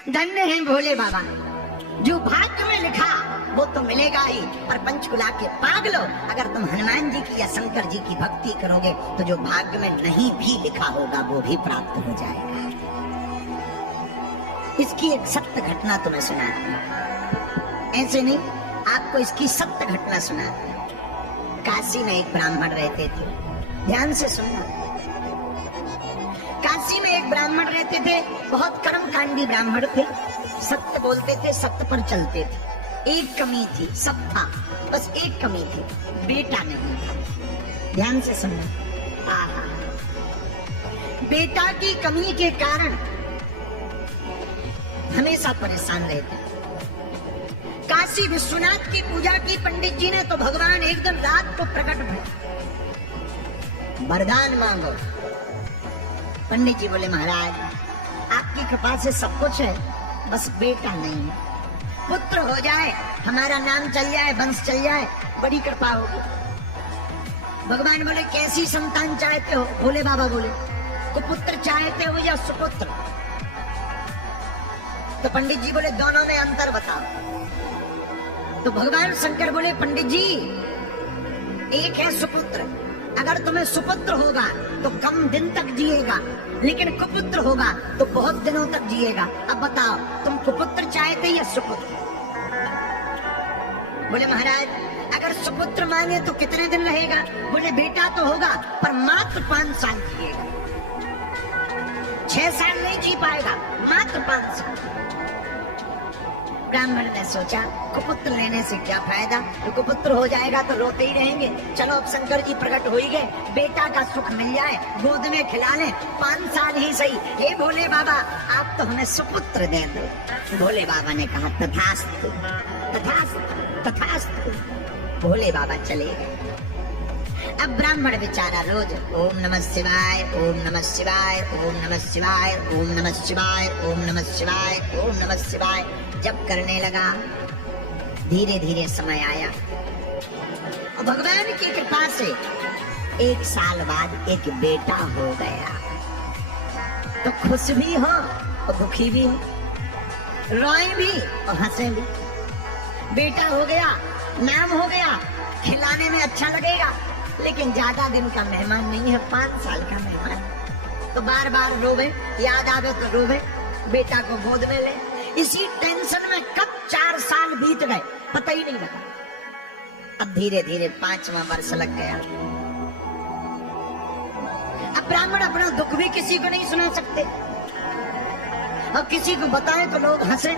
धन्य है भोले बाबा, जो भाग्य में लिखा वो तो मिलेगा ही। पर पंचकुला के पागलो, अगर तुम हनुमान जी की या शंकर जी की भक्ति करोगे तो जो भाग्य में नहीं भी लिखा होगा वो भी प्राप्त हो जाएगा। इसकी एक सत्य घटना तुम्हें सुनाती हूं, ऐसे नहीं, आपको इसकी सत्य घटना सुनाती हूं। काशी में एक ब्राह्मण रहते थे, ध्यान से सुनना। काशी में एक ब्राह्मण रहते थे, बहुत कर्मकांडी ब्राह्मण थे, सत्य बोलते थे, सत्य पर चलते थे। एक कमी थी, सब था, बस एक कमी थी, बेटा नहीं था। ध्यान से सुनना। आहा, बेटा की कमी के कारण हमेशा परेशान रहते। काशी विश्वनाथ की पूजा की पंडित जी ने, तो भगवान एक दिन रात को प्रकट हुए, वरदान मांगो। पंडित जी बोले, महाराज आपकी कृपा से सब कुछ है, बस बेटा नहीं है, पुत्र हो जाए, हमारा नाम चल जाए, वंश चल जाए, बड़ी कृपा होगी। भगवान बोले, कैसी संतान चाहते हो? भोले बाबा बोले, कुपुत्र चाहते हो या सुपुत्र? तो पंडित जी बोले, दोनों में अंतर बताओ। तो भगवान शंकर बोले, पंडित जी एक है सुपुत्र, अगर तुम्हें सुपुत्र होगा तो कम दिन तक जिएगा, लेकिन कुपुत्र होगा तो बहुत दिनों तक जिएगा। अब बताओ, तुम कुपुत्र चाहते या सुपुत्र? बोले, महाराज अगर सुपुत्र मांगे तो कितने दिन रहेगा? बोले, बेटा तो होगा पर मात्र 5 साल जिएगा, 6 साल नहीं जी पाएगा, मात्र 5 साल। ब्राह्मण ने सोचा, कुपुत्र लेने से क्या फायदा, तो कुपुत्र हो जाएगा तो रोते ही रहेंगे। चलो अब शंकर जी प्रकट हो ही गए, बेटा का सुख मिल जाए, गोद में खिला ले, 5 साल ही सही। हे भोले बाबा, आप तो हमें सुपुत्र दे दो। भोले बाबा ने कहा, तथास्तु तथास्तु तथास्तु। भोले बाबा चले गए। अब ब्राह्मण बेचारा रोज ओम नमः शिवाय, ओम नमः शिवाय, ओम नमः शिवाय, ओम नमः शिवाय, ओम नमः शिवाय, ओम नमः शिवाय जब करने लगा। धीरे धीरे समय आया और भगवान की कृपा से 1 साल बाद एक बेटा हो गया। तो खुश भी हो और दुखी भी हो, रोए भी और हंसे भी। बेटा हो गया, नाम हो गया, खिलाने में अच्छा लगेगा, लेकिन ज्यादा दिन का मेहमान नहीं है, 5 साल का मेहमान। तो बार बार रोवे, याद आवे तो रोवे, बेटा को गोद में ले। इसी टेंशन में कब 4 साल बीत गए पता ही नहीं लगा। अब धीरे धीरे 5वां वर्ष लग गया। अब ब्राह्मण अपना दुख भी किसी को नहीं सुना सकते, और किसी को बताए तो लोग हंसे।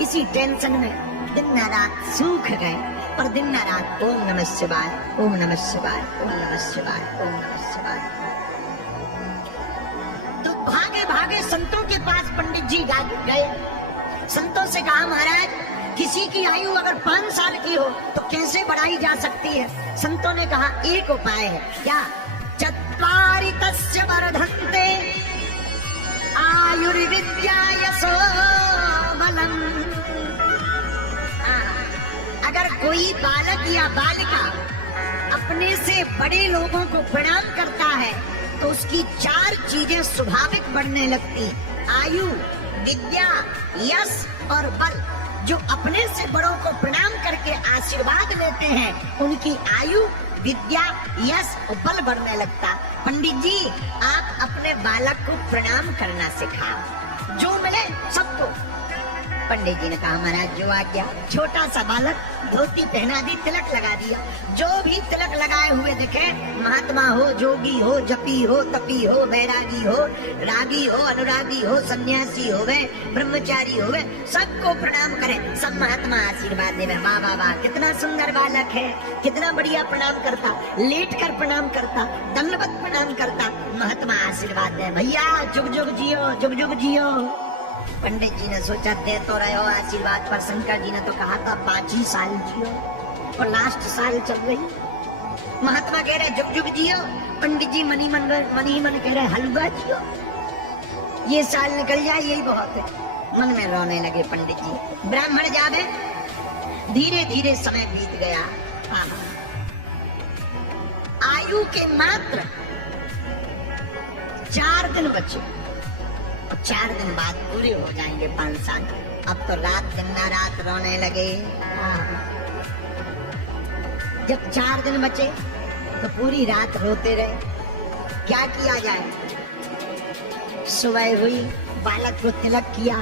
इसी टेंशन में दिन रात सूख गए, पर दिन रात ओम नमः शिवाय, ओम नमः शिवाय, ओम नमः शिवाय, ओम नमः शिवाय। तो भागे भागे संतों के पास पंडित जी गए। संतों से कहा, महाराज किसी की आयु अगर 5 साल की हो तो कैसे बढ़ाई जा सकती है? संतों ने कहा, एक उपाय है। क्या? चत्वारि तस्य वर्धन्ते आयुर्विद्या यशो बलम्। अगर कोई बालक या बालिका अपने से बड़े लोगों को प्रणाम करता है तो उसकी 4 चीजें स्वाभाविक बढ़ने लगती, आयु, विद्या, यश और बल। जो अपने से बड़ों को प्रणाम करके आशीर्वाद लेते हैं उनकी आयु, विद्या, यश और बल बढ़ने लगता। पंडित जी, आप अपने बालक को प्रणाम करना सिखाओ, जो मिले सबको। पंडित जी ने कहा, महाराज जो आज्ञा। छोटा सा बालक धोती पहना दी, तिलक लगा दिया। जो भी तिलक लगाए हुए दिखे, महात्मा हो, जोगी हो, जपी हो, तपी हो, बैरागी हो, रागी हो, अनुरागी हो, सन्यासी हो, ब्रह्मचारी हो, सबको प्रणाम करें। सब महात्मा आशीर्वाद देवे। वाह वाह वाह, कितना सुंदर बालक है, कितना बढ़िया प्रणाम करता, लेट कर प्रणाम करता, दंडवत प्रणाम करता। महात्मा आशीर्वाद दे, भैया जुग जुग जियो, जुग जुग जियो। पंडित जी ने सोचा, दे तो रहे हो आशीर्वाद, पर शंकर जी ने तो कहा था 5 ही साल जियो, और लास्ट साल चल रही। महात्मा कह रहे जुग जुग जियो, पंडित जी मनी मन कह रहे हलवा जियो, ये साल निकल जाए यही बहुत है। मन में रोने लगे पंडित जी। ब्राह्मण जावे, धीरे धीरे समय बीत गया। आयु के मात्र 4 दिन बचे। 4 दिन बाद पूरे हो जाएंगे 5 साल। अब तो रात दिन ना रात रोने लगे। जब 4 दिन बचे तो पूरी रात रोते रहे। क्या किया जाए? सुबह हुई, बालक को तिलक किया।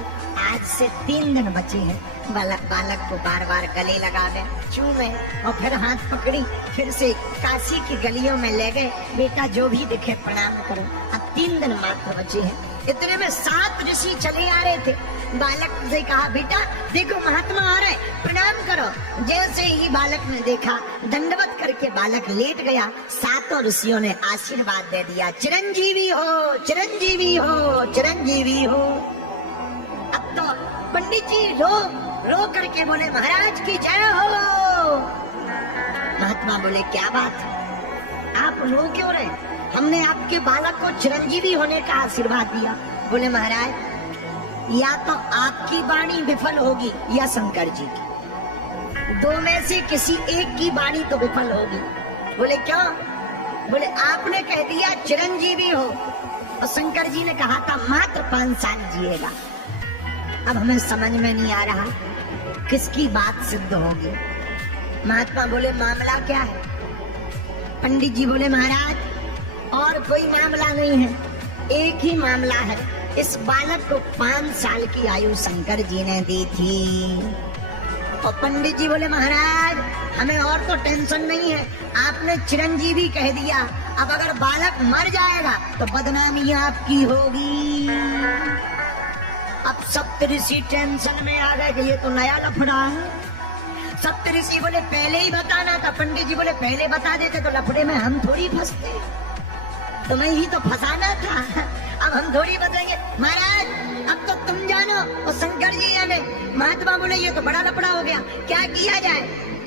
आज से 3 दिन बचे हैं। बालक को बार बार गले लगा दे, चूमे और फिर हाथ पकड़ी, फिर से काशी की गलियों में ले गए। बेटा जो भी दिखे प्रणाम करो। अब 3 दिन मात्र बचे हैं। इतने में 7 ऋषि चले आ रहे थे। बालक से कहा, बेटा देखो महात्मा आ रहे, प्रणाम करो। जैसे ही बालक ने देखा, दंडवत करके बालक लेट गया। 7 ऋषियों ने आशीर्वाद दे दिया, चिरंजीवी हो, चिरंजीवी हो, चिरंजीवी हो। अब तो पंडित जी रो करके बोले, महाराज की जय हो। महात्मा बोले, क्या बात, आप रो क्यों रहे? हमने आपके बालक को चिरंजीवी होने का आशीर्वाद दिया। बोले, महाराज या तो आपकी वाणी विफल होगी या शंकर जी की, 2 में से किसी एक की वाणी तो विफल होगी। बोले, क्यों? बोले, आपने कह दिया चिरंजीवी हो और शंकर जी ने कहा था मात्र 5 साल जिएगा। अब हमें समझ में नहीं आ रहा किसकी बात सिद्ध होगी। महात्मा बोले, मामला क्या है? पंडित जी बोले, महाराज और कोई मामला नहीं है, एक ही मामला है। इस बालक को 5 साल की आयु शंकर जी ने दी थी। और पंडित जी बोले, महाराज हमें और तो टेंशन नहीं है, आपने चिरंजीवी कह दिया। अब अगर बालक मर जाएगा तो बदनामी आपकी होगी। अब सप्तऋषि टेंशन में आ गए कि ये तो नया लफड़ा है। सप्तऋषि बोले, पहले ही बताना था। पंडित जी बोले, पहले बता देते तो लफड़े में हम थोड़ी फंसते, तुम्हें ही तो फंसाना था। अब हम थोड़ी बताएंगे। महाराज अब तो तुम जानो और शंकर जी जाने। महात्मा बोले, ये तो बड़ा लफड़ा हो गया, क्या किया जाए?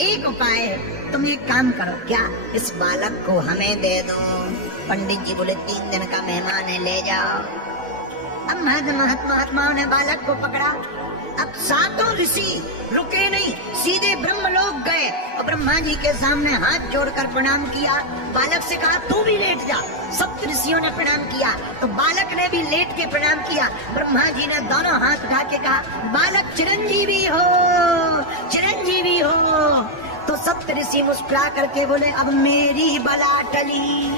एक उपाय है, तुम एक काम करो। क्या? इस बालक को हमें दे दो। पंडित जी बोले, 3 दिन का मेहमान है, ले जाओ। अब महात्माओं ने बालक को पकड़ा। अब 7 ऋषि रुके नहीं, सीधे ब्रह्मलोक गए और ब्रह्मा जी के सामने हाथ जोड़कर प्रणाम किया। बालक से कहा, तू भी लेट जा। सप्त ऋषियों ने प्रणाम किया तो बालक ने भी लेट के प्रणाम किया। ब्रह्मा जी ने दोनों हाथ उठा के कहा, बालक चिरंजीवी हो, चिरंजीवी हो। तो सप्त ऋषि मुस्कुरा करके बोले, अब मेरी बला टली,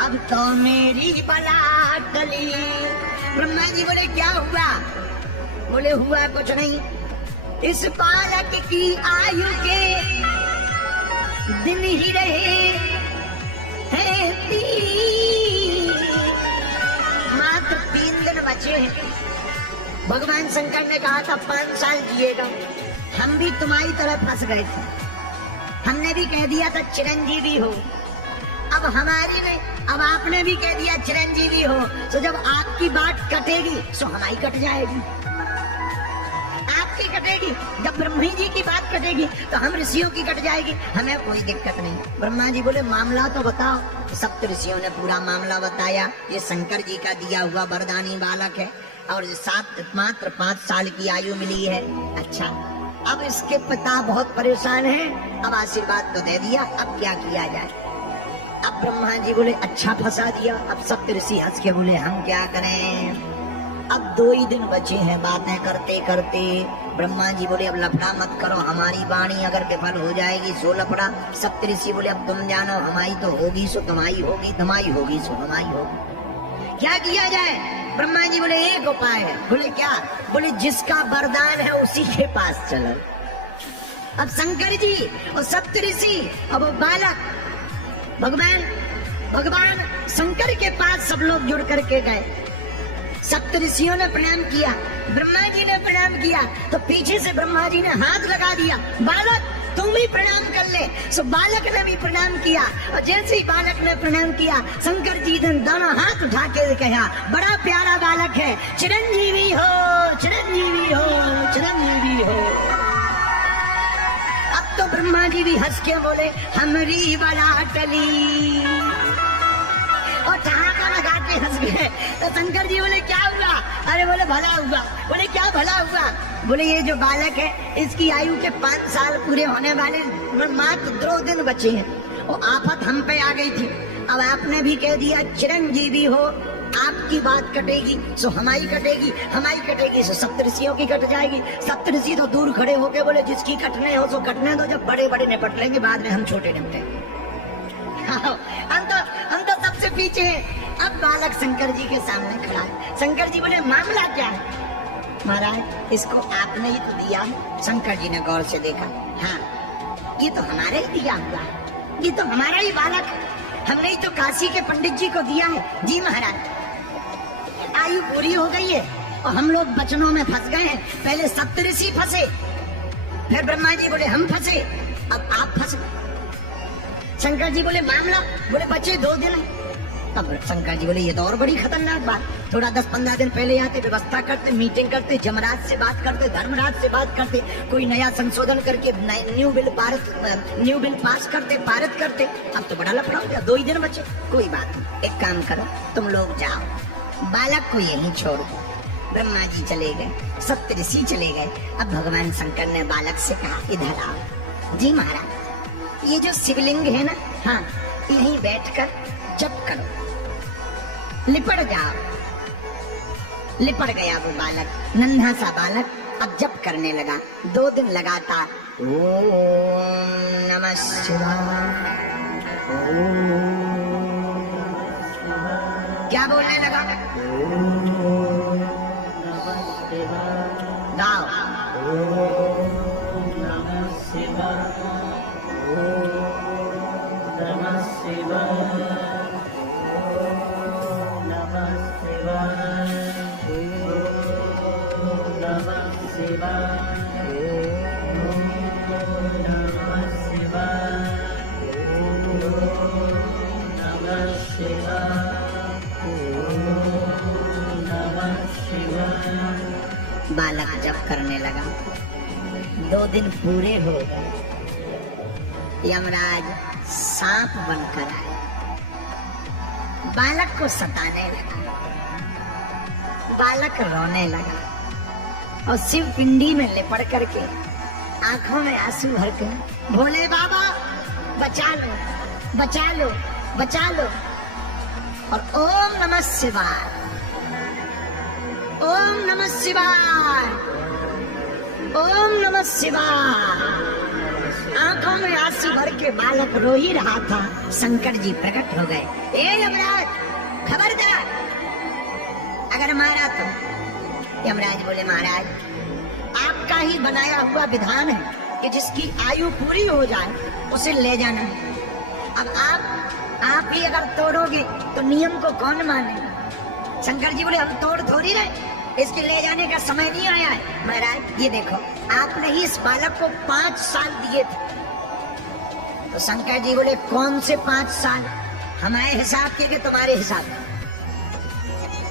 अब तो मेरी बला टली। ब्रह्मा जी बोले, क्या हुआ? बोले, हुआ कुछ नहीं, इस बालक की आयु के दिन ही रहे हैं 3, मात्र 3 दिन बचे हैं। भगवान शंकर ने कहा था 5 साल जिएगा। हम भी तुम्हारी तरह फंस गए थे, हमने भी कह दिया था चिरंजीवी हो। अब हमारी नहीं, अब आपने भी कह दिया चिरंजीवी हो, तो जब आपकी बात कटेगी तो हमारी कट जाएगी। आपकी कटेगी, जब ब्रह्मी जी की बात कटेगी तो हम ऋषियों की कट जाएगी, हमें कोई दिक्कत नहीं। ब्रह्मा जी बोले, मामला तो बताओ। सप्त ऋषियों ने पूरा मामला बताया। ये शंकर जी का दिया हुआ वरदानी बालक है और मात्र 5 साल की आयु मिली है। अच्छा, अब इसके पिता बहुत परेशान हैं। अब आशीर्वाद तो दे दिया, अब क्या किया जाए? अब ब्रह्मा जी बोले, अच्छा फंसा दिया। अब सप्त ऋषि हंस के बोले, हम क्या करें? अब 2 ही दिन बचे हैं। बातें करते करते ब्रह्मा जी बोले, अब लफड़ा मत करो, हमारी वाणी अगर विफल हो जाएगी सो लफड़ा। सप्त ऋषि बोले, अब तुम जानो, हमारी तो होगी सो तुम्हारी होगी, तुम्हारी होगी सो हमारी होगी। क्या किया जाए? ब्रह्मा जी बोले, एक उपाय है। बोले, क्या? बोले, जिसका वरदान है उसी के पास चलो। अब शंकर जी और सप्त ऋषि और वो बालक भगवान शंकर के पास सब लोग जुड़ करके गए। सप्त ऋषियों ने प्रणाम किया, ब्रह्मा जी ने प्रणाम किया, तो पीछे से ब्रह्मा जी ने हाथ लगा दिया, बालक तुम भी प्रणाम कर ले। सो बालक ने भी प्रणाम किया और जैसे ही बालक ने प्रणाम किया, शंकर जी ने दोनों हाथ उठा के कहा, बड़ा प्यारा बालक है, चिरंजीवी हो, चिरंजीवी हो, चिरंजीवी हो। अब तो ब्रह्मा जी भी हंस के बोले, हमारी बला टली, और ठहाका लगा के हंस गए। तो शंकर जी बोले, क्या हुआ? अरे बोले, भला हुआ। बोले, क्या भला हुआ? बोले, ये जो बालक है इसकी आयु के 5 साल पूरे होने वाले, मात्र 2 दिन बचे हैं। और आफत हम पे आ गई थी, अब आपने भी कह दिया चिरंजीवी हो, आपकी बात कटेगी सो हमारी कटेगी, हमारी कटेगी सो सप्तऋषियों की कट जाएगी। सप्तऋषि तो दूर खड़े होके बोले जिसकी कटने हो सो कटने दो, जब बड़े बड़े निपट लेंगे बाद में हम छोटे निपटेंगे। हम तो सबसे पीछे हैं। अब बालक शंकर जी के सामने खड़ा है। शंकर जी बोले मामला क्या है? महाराज इसको आपने ही तो दिया है। शंकर जी ने गौर से देखा, हाँ ये तो हमारा ही दिया हुआ है, ये तो हमारा ही बालक है, हमने ही तो काशी के पंडित जी को दिया है। जी महाराज आयु पूरी हो गई है और हम लोग बचनों में फंस गए हैं। पहले सप्तऋषि फंसे, फिर ब्रह्मा जी बोले हम फंसे, अब आप फंस गए। शंकर जी बोले मामला, बोले बचे 2 दिन है। तब शंकर जी बोले ये तो और बड़ी खतरनाक बात, थोड़ा 10-15 दिन पहले आते, व्यवस्था करते, मीटिंग करते, जमराज से बात करते, धर्मराज से बात करते, कोई नया संशोधन करके न्यू बिल पास करते, पारित करते। अब तो बड़ा लफड़ा हो गया, 2 ही दिन बचे। कोई बात नहीं, एक काम करो तुम लोग जाओ, बालक को यहीं छोड़ दो। ब्रह्मा जी चले गए, सप्तऋषि चले गए। अब भगवान शंकर ने बालक से कहा इधर आओ। जी महाराज ये जो शिवलिंग है ना, हाँ यहीं बैठकर जप करो, लिपट जाओ। लिपट गया वो बालक, नन्हा सा बालक अब जप करने लगा। 2 दिन लगातार ओम नमः शिवाय, क्या बोलने लगा? गाओ बालक जप करने लगा। 2 दिन पूरे हो गए। यमराज सांप बनकर आए, बालक को सताने लगा। बालक रोने लगा और शिव पिंडी में लिपट करके आंखों में आंसू भर के भोले बाबा बचा लो, बचा लो, बचा लो। और ओम नमः शिवाय, ओम नमः शिवाय, ओम नमः शिवाय। आंखों में आंसू भर के बालक रो ही रहा था। शंकर जी प्रकट हो गए। ए यमराज खबरदार, अगर मारा तो। यमराज बोले महाराज आपका ही बनाया हुआ विधान है कि जिसकी आयु पूरी हो जाए उसे ले जाना है। अब आप ही अगर तोड़ोगे तो नियम को कौन मानेगा? शंकर जी बोले हम तोड़ थोड़ी रहे, इसके ले जाने का समय नहीं आया है। महाराज ये देखो आपने ही इस बालक को 5 साल दिए थे। तो शंकर जी बोले कौन से 5 साल? हमारे हिसाब के कि तुम्हारे हिसाब?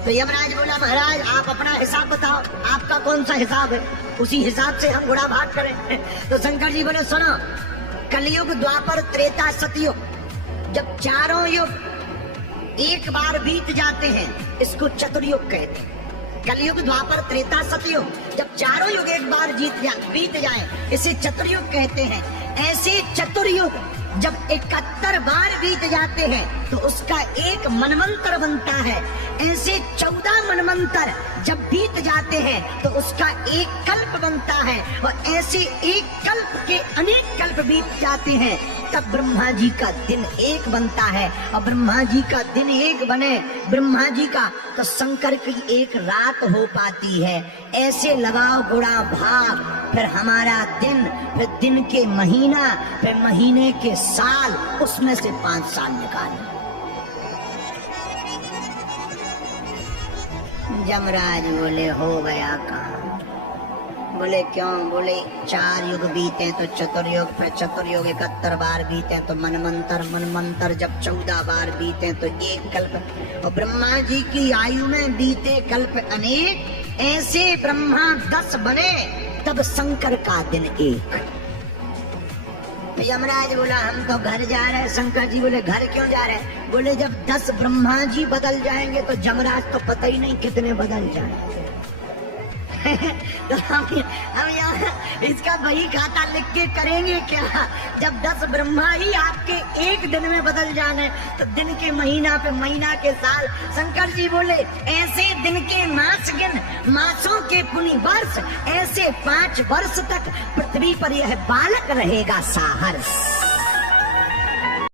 तो यमराज बोला महाराज आप अपना हिसाब बताओ, आपका कौन सा हिसाब है, उसी हिसाब से हम गुणा भाग करें। तो शंकर जी बोले सुनो, कलयुग, द्वापर, त्रेता, सतयुग, जब चारों युग एक बार बीत जाते हैं इसको चतुर्युग कहते हैं। कलयुग, द्वापर, त्रेता, सतयुग, जब चारों युग एक बार बीत जाए इसे चतुर्युग कहते हैं। ऐसे चतुर्युग जब 71 बार बीत जाते हैं तो उसका एक मनवंतर बनता है। ऐसे 14 मनवंतर जब बीत जाते हैं तो उसका एक कल्प बनता है। और ऐसे एक कल्प के अनेक कल्प बीत जाते हैं तब ब्रह्मा जी का दिन एक बनता है। और ब्रह्मा जी का दिन एक बने ब्रह्मा जी का तो शंकर की एक रात हो पाती है। ऐसे लगाओ गुणा भाग, फिर हमारा दिन, फिर दिन के महीना, फिर महीने के साल, उसमें से 5 साल निकालो। यमराज बोले हो गया काम। बोले क्यों? बोले 4 युग बीते तो चतुर्युग, फिर चतुर्युग 71 बार बीते तो मनमंतर, मनमंतर जब 14 बार बीते तो एक कल्प। और ब्रह्मा जी की आयु में बीते कल्प अनेक। ऐसे ब्रह्मा 10 बने तब शंकर का दिन एक। यमराज बोला हम तो घर जा रहे हैं। शंकर जी बोले घर क्यों जा रहे हैं? बोले जब 10 ब्रह्मा जी बदल जाएंगे तो जमराज तो पता ही नहीं कितने बदल जाएंगे। तो हम यहाँ इसका वही खाता लिख के करेंगे क्या? जब 10 ब्रह्मा ही आपके एक दिन में बदल जाने तो दिन के महीना पे महीना के साल। शंकर जी बोले ऐसे दिन के मास गिन, मासों के पुनि वर्ष, ऐसे 5 वर्ष तक पृथ्वी पर यह बालक रहेगा साहर्ष।